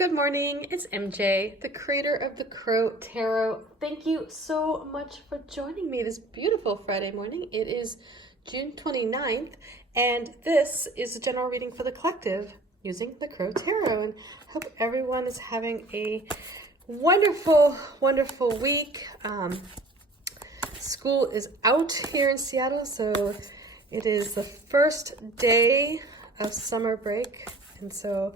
Good morning, it's MJ, the creator of the Crow Tarot. Thank you so much for joining me this beautiful Friday morning. It is June 29th, and this is a general reading for the collective using the Crow Tarot. And I hope everyone is having a wonderful, wonderful week. School is out here in Seattle, so it is the first day of summer break. And so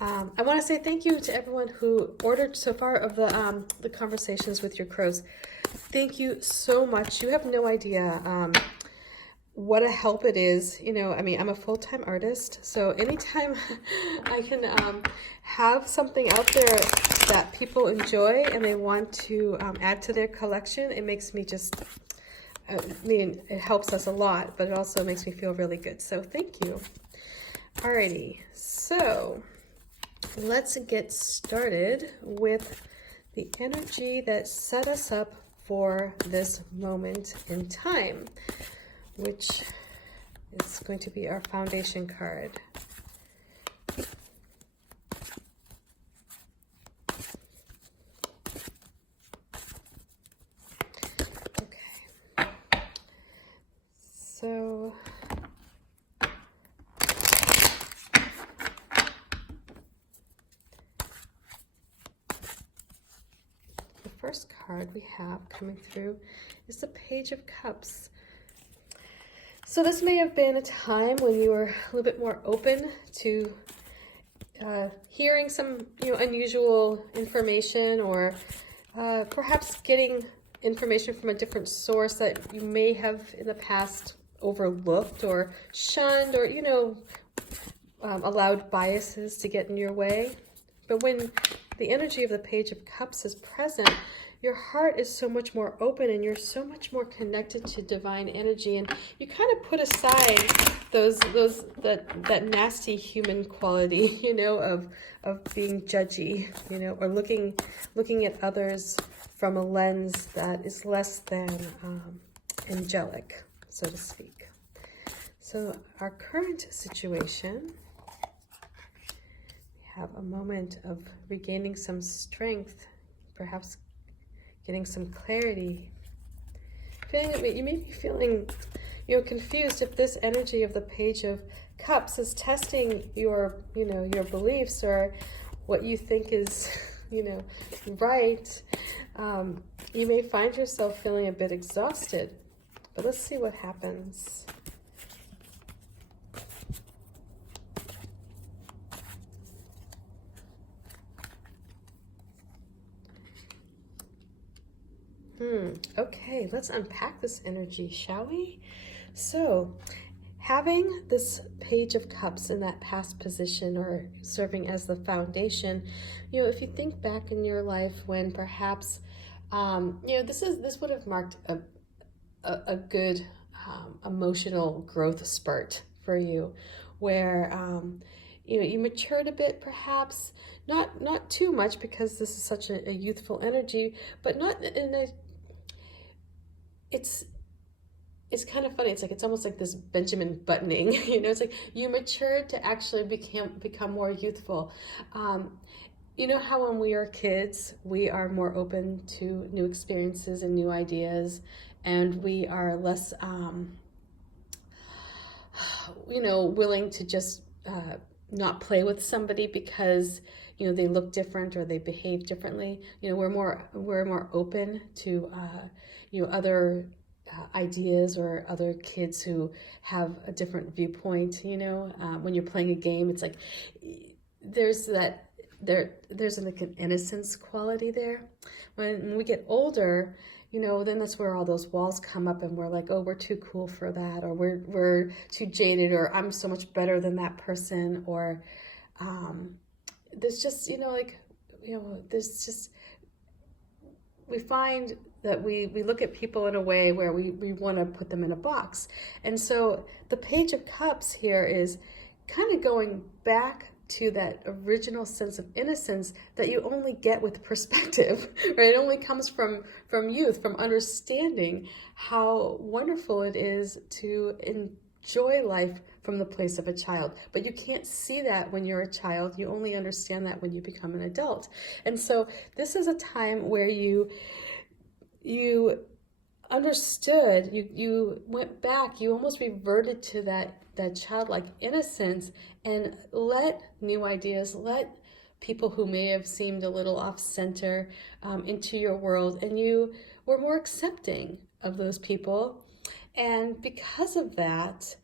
I want to say thank you to everyone who ordered so far of the conversations with your crows. Thank you so much. You have no idea what a help it is. You know, I mean, I'm a full-time artist, so anytime I can have something out there that people enjoy and they want to add to their collection, it makes me just, I mean, it helps us a lot, but it also makes me feel really good. So thank you. Alrighty, so let's get started with the energy that set us up for this moment in time, which is going to be our foundation card. Okay, so first card we have coming through is the Page of Cups. So this may have been a time when you were a little bit more open to hearing some, unusual information, or perhaps getting information from a different source that you may have in the past overlooked or shunned, or allowed biases to get in your way. But when the energy of the Page of Cups is present, your heart is so much more open and you're so much more connected to divine energy, and you kind of put aside that nasty human quality, of being judgy, or looking at others from a lens that is less than angelic, so to speak. So our current situation, have a moment of regaining some strength, perhaps getting some clarity. You may be feeling, confused if this energy of the Page of Cups is testing your beliefs or what you think is, right. You may find yourself feeling a bit exhausted, but let's see what happens. Okay, let's unpack this energy, shall we? So, having this Page of Cups in that past position, or serving as the foundation, if you think back in your life when perhaps, this would have marked a good emotional growth spurt for you, where you matured a bit, perhaps not too much, because this is such a youthful energy, but not in a. It's kind of funny. It's almost like this Benjamin buttoning. It's like you matured to actually become more youthful. You know how when we are kids, we are more open to new experiences and new ideas, and we are less, willing to just not play with somebody because they look different or they behave differently. We're more open to other ideas or other kids who have a different viewpoint. When you're playing a game, it's like there's like an innocence quality there. When we get older, then that's where all those walls come up, and we're like, oh, we're too cool for that, or we're too jaded, or I'm so much better than that person, or there's just, there's just, we find that we look at people in a way where we want to put them in a box. And so the Page of Cups here is kind of going back to that original sense of innocence that you only get with perspective, right? It only comes from youth, from understanding how wonderful it is to enjoy life from the place of a child. But you can't see that when you're a child. You only understand that when you become an adult. And so this is a time where you understood, you went back, you almost reverted to that childlike innocence, and let new ideas, let people who may have seemed a little off center into your world, and you were more accepting of those people. And because of that,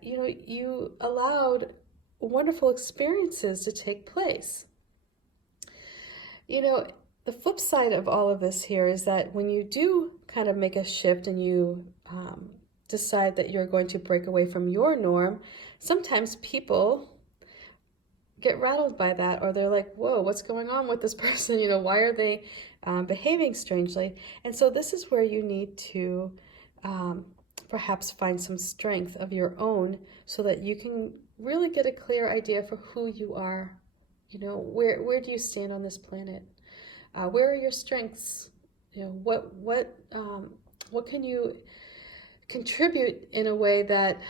you allowed wonderful experiences to take place. The flip side of all of this here is that when you do kind of make a shift and you decide that you're going to break away from your norm, sometimes people get rattled by that, or they're like, whoa, what's going on with this person? Why are they behaving strangely? And so this is where you need to perhaps find some strength of your own so that you can really get a clear idea for who you are. Where do you stand on this planet? Where are your strengths? What can you contribute in a way that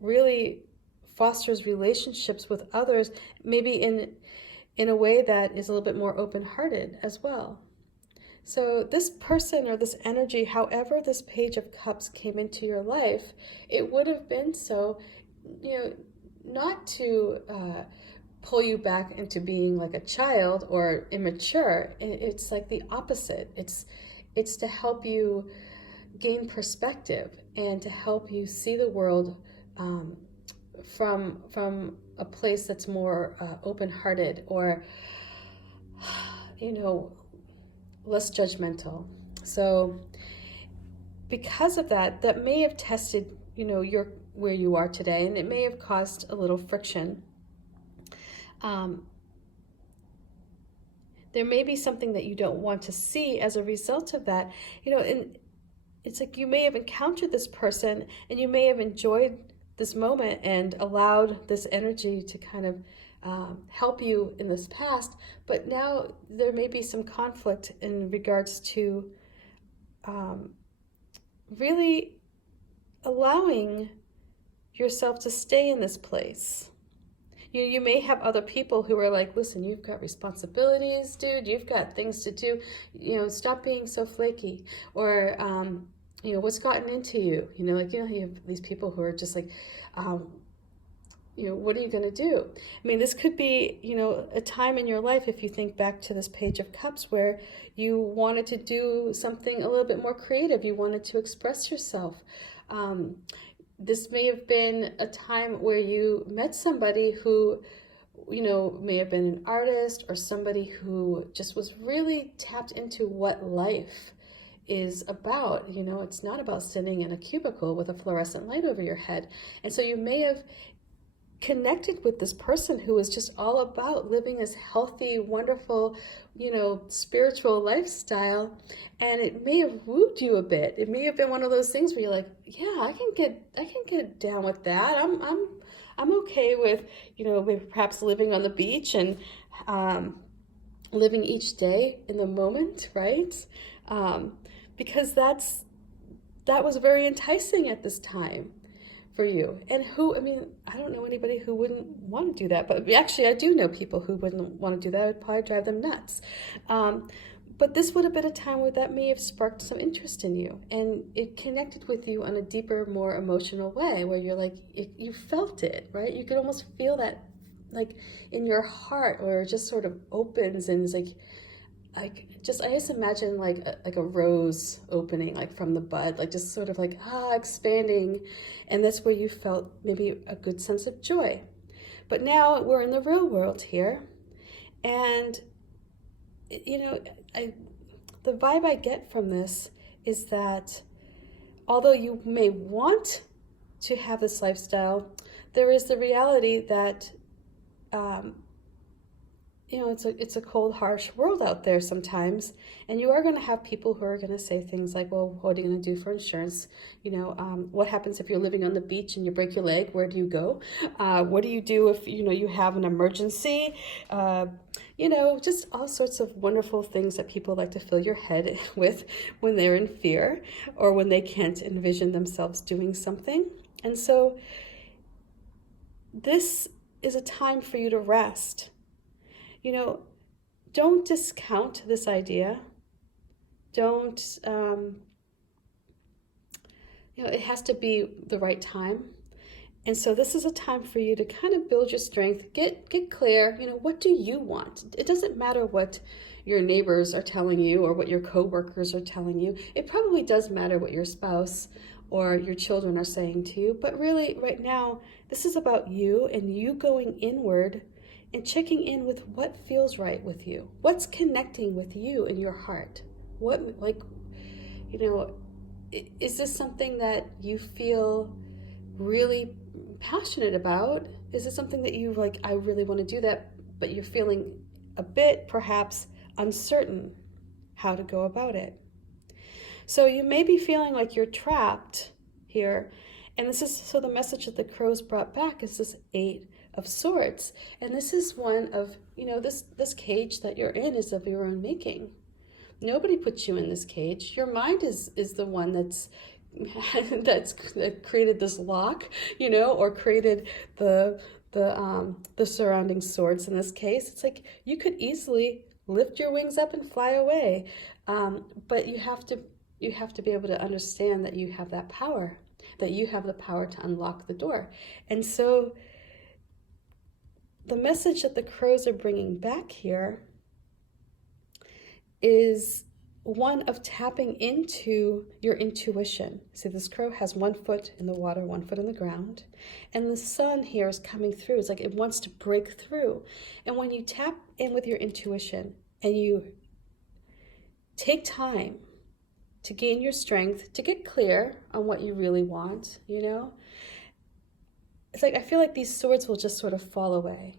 really fosters relationships with others, maybe in a way that is a little bit more open-hearted as well. So this person or this energy, however this Page of Cups came into your life, it would have been so, not to pull you back into being like a child or immature. It's like the opposite. It's to help you gain perspective and to help you see the world from a place that's more open-hearted, or less judgmental. So because of that may have tested where you are today, and it may have caused a little friction. There may be something that you don't want to see as a result of that, and it's like you may have encountered this person and you may have enjoyed this moment and allowed this energy to kind of help you in this past, but now there may be some conflict in regards to really allowing yourself to stay in this place. You may have other people who are like, listen, you've got responsibilities, dude, you've got things to do, stop being so flaky, or what's gotten into you, you have these people who are just like, what are you going to do? I mean, this could be, a time in your life, if you think back to this Page of Cups, where you wanted to do something a little bit more creative. You wanted to express yourself. This may have been a time where you met somebody who, may have been an artist, or somebody who just was really tapped into what life is about. It's not about sitting in a cubicle with a fluorescent light over your head. And so you may have connected with this person who was just all about living this healthy, wonderful, spiritual lifestyle, and it may have wooed you a bit. It may have been one of those things where you're like, yeah, I can get down with that. I'm okay with, maybe perhaps living on the beach and living each day in the moment, right? Because that was very enticing at this time for you. And I don't know anybody who wouldn't want to do that, but actually I do know people who wouldn't want to do that. It would probably drive them nuts. But this would have been a time where that may have sparked some interest in you, and it connected with you on a deeper, more emotional way, where you're like, you felt it, right? You could almost feel that like in your heart, or it just sort of opens, and it's I just imagine like a rose opening, like from the bud, like just sort of like expanding, and that's where you felt maybe a good sense of joy. But now we're in the real world here, and the vibe I get from this is that although you may want to have this lifestyle, there is the reality that it's a cold, harsh world out there sometimes, and you are going to have people who are going to say things like, well, what are you going to do for insurance? What happens if you're living on the beach and you break your leg? Where do you go? What do you do if, you have an emergency? Just all sorts of wonderful things that people like to fill your head with when they're in fear, or when they can't envision themselves doing something. And so this is a time for you to rest. You know, don't discount this idea. Don't, it has to be the right time. And so this is a time for you to kind of build your strength, get clear, what do you want? It doesn't matter what your neighbors are telling you or what your coworkers are telling you. It probably does matter what your spouse or your children are saying to you, but really right now, this is about you and you going inward and checking in with what feels right with you. What's connecting with you in your heart? Is this something that you feel really passionate about? Is it something that you like, I really want to do that, but you're feeling a bit perhaps uncertain how to go about it? So you may be feeling like you're trapped here. And this is, so the message that the crows brought back is this 8 of Swords. And this is one of, this cage that you're in is of your own making. Nobody puts you in this cage. Your mind is the one that created this lock, or created the surrounding swords in this case. It's like you could easily lift your wings up and fly away, but you have to be able to understand that you have that power, that you have the power to unlock the door. And so the message that the crows are bringing back here is one of tapping into your intuition. See, this crow has 1 foot in the water, 1 foot in the ground, and the sun here is coming through. It's like it wants to break through. And when you tap in with your intuition and you take time to gain your strength, to get clear on what you really want, it's like I feel like these swords will just sort of fall away.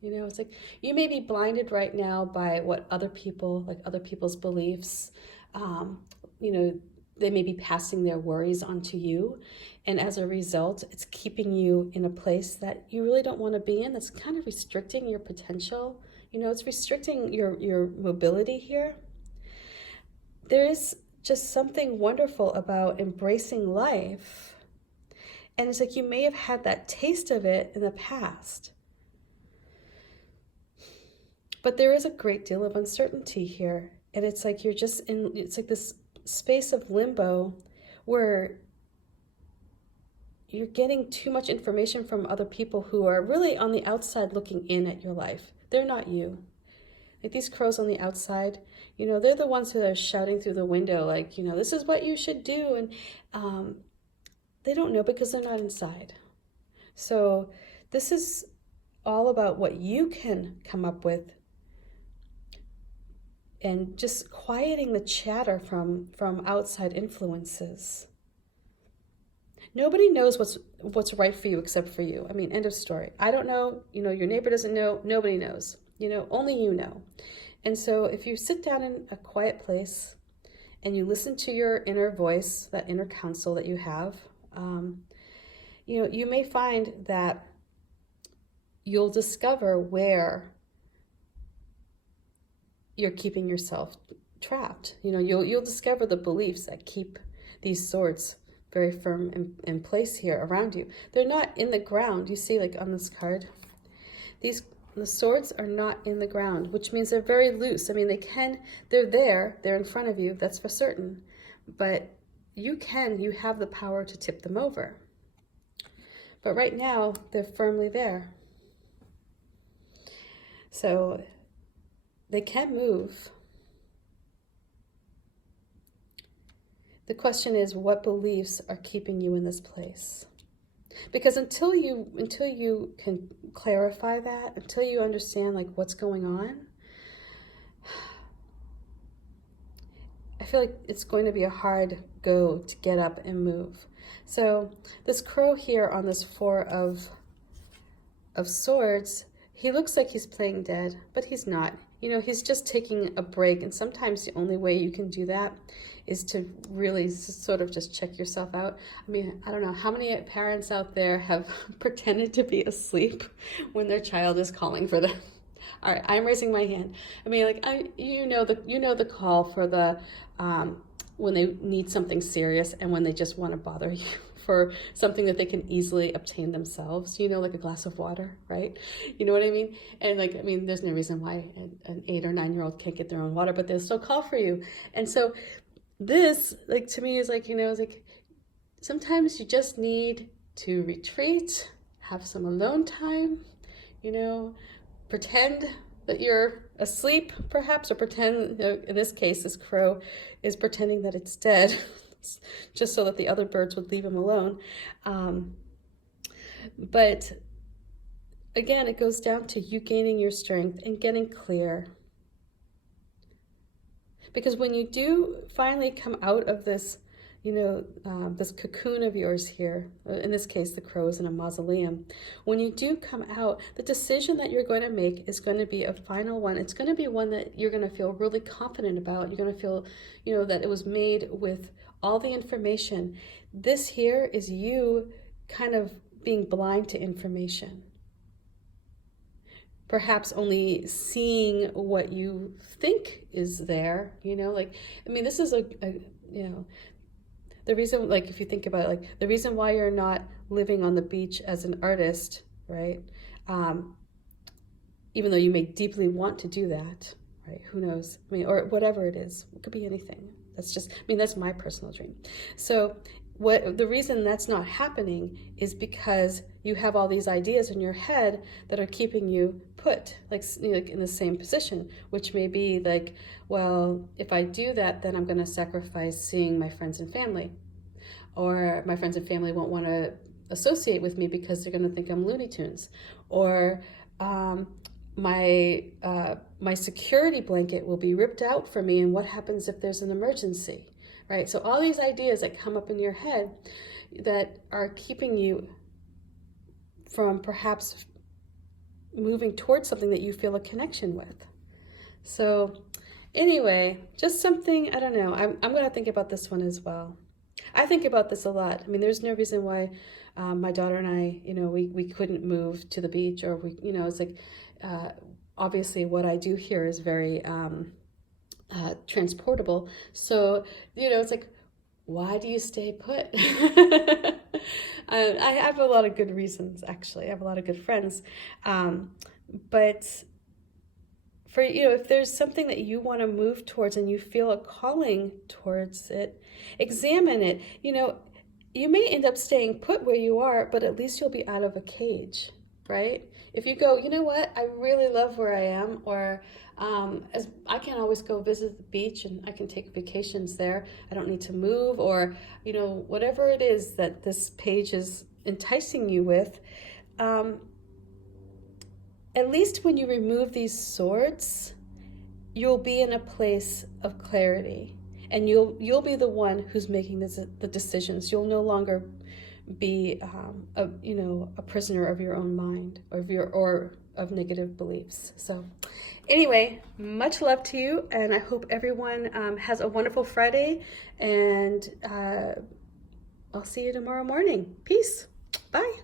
It's like you may be blinded right now by what other people's beliefs. They may be passing their worries onto you. And as a result, it's keeping you in a place that you really don't want to be in. That's kind of restricting your potential. It's restricting your mobility here. There is just something wonderful about embracing life. And it's like you may have had that taste of it in the past. But there is a great deal of uncertainty here. And it's like you're just it's like this space of limbo where you're getting too much information from other people who are really on the outside looking in at your life. They're not you. Like these crows on the outside, they're the ones who are shouting through the window, like, this is what you should do. And they don't know because they're not inside. So this is all about what you can come up with and just quieting the chatter from outside influences. Nobody knows what's right for you except for you. I mean, end of story. I don't know, your neighbor doesn't know, nobody knows, only you know. And so if you sit down in a quiet place and you listen to your inner voice, that inner counsel that you have, you may find that you'll discover where you're keeping yourself trapped. You'll discover the beliefs that keep these swords very firm in place here around you. They're not in the ground. You see, like on this card, the swords are not in the ground, which means they're very loose. I mean, they're there, they're in front of you, that's for certain. But you have the power to tip them over. But right now, they're firmly there. So they can move. The question is, what beliefs are keeping you in this place? Because until you can clarify that, until you understand like what's going on, I feel like it's going to be a hard go to get up and move. So this crow here on this 4 of swords, he looks like he's playing dead, but he's not. He's just taking a break. And sometimes the only way you can do that is to really sort of just check yourself out. I mean, I don't know how many parents out there have pretended to be asleep when their child is calling for them. All right, I'm raising my hand. I mean, like the call for the when they need something serious and when they just want to bother you for something that they can easily obtain themselves, you know, like a glass of water, right? You know what I mean? And like, I mean, there's no reason why an 8 or 9-year-old can't get their own water, but they'll still call for you. And so this, like, to me is like, you know, it's like sometimes you just need to retreat, have some alone time, you know, pretend that you're asleep perhaps, or pretend, you know, in this case, this crow is pretending that it's dead just so that the other birds would leave him alone. But again, it goes down to you gaining your strength and getting clear. Because when you do finally come out of this, you know, this cocoon of yours here, in this case, the crow is in a mausoleum. When you do come out, the decision that you're going to make is going to be a final one. It's going to be one that you're going to feel really confident about. You're going to feel, you know, that it was made with all the information. This here is you kind of being blind to information. Perhaps only seeing what you think is there, you know, like, I mean, this is you know, the reason, like, if you think about it, like, the reason why you're not living on the beach as an artist, right? Even though you may deeply want to do that, right? Who knows? I mean, or whatever it is, it could be anything. That's just, I mean, that's my personal dream. So the reason that's not happening is because you have all these ideas in your head that are keeping you put, like, you know, in the same position, which may be like, well, if I do that, then I'm going to sacrifice seeing my friends and family, or my friends and family won't want to associate with me because they're going to think I'm Looney Tunes, or my security blanket will be ripped out for me, and what happens if there's an emergency? Right? So all these ideas that come up in your head that are keeping you from perhaps moving towards something that you feel a connection with. So anyway, just something, I don't know, I'm going to think about this one as well. I think about this a lot. I mean, there's no reason why my daughter and I, you know, we couldn't move to the beach, or we, you know, it's like, obviously what I do here is very transportable. So, you know, it's like, why do you stay put? I have a lot of good reasons, actually. I have a lot of good friends. But for, you know, if there's something that you want to move towards and you feel a calling towards it, examine it. You know, you may end up staying put where you are, but at least you'll be out of a cage, right? If you go, you know what, I really love where I am, or as I can always go visit the beach and I can take vacations there. I don't need to move, or, you know, whatever it is that this page is enticing you with. At least when you remove these swords, you'll be in a place of clarity, and you'll be the one who's making the decisions. You'll no longer be a prisoner of your own mind, or of negative beliefs. So anyway, much love to you, and I hope everyone has a wonderful Friday, and I'll see you tomorrow morning. Peace. Bye.